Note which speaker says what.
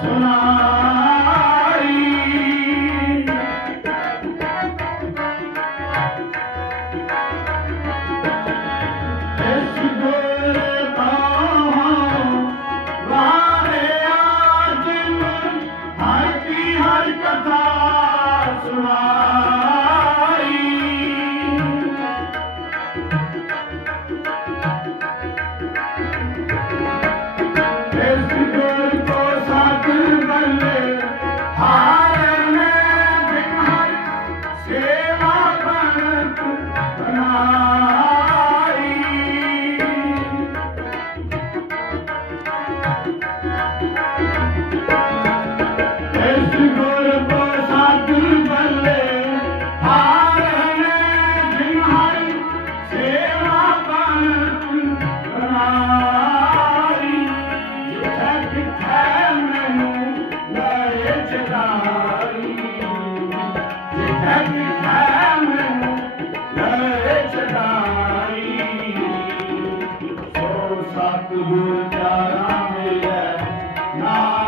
Speaker 1: সোনা ਸਤਿਗੁਰ ਪਿਆਰਾ ਮਿਲੈ। ਨਾਮ